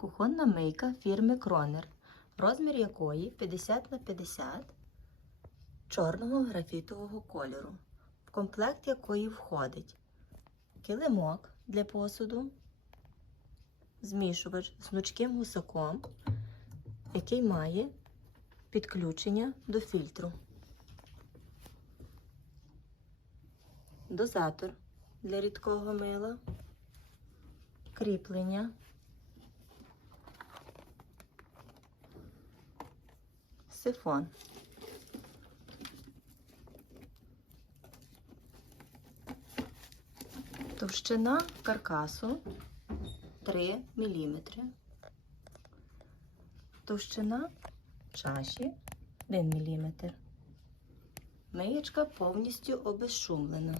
Кухонна мийка фірми Кронер, розмір якої 50 на 50 чорного графітового кольору, в комплект якої входить килимок для посуду, змішувач з гнучким гусаком, який має підключення до фільтру, дозатор для рідкого мила, кріплення. Сифон. Товщина каркасу 3 мм. Товщина чаші 1 мм. Миєчка повністю обезшумлена.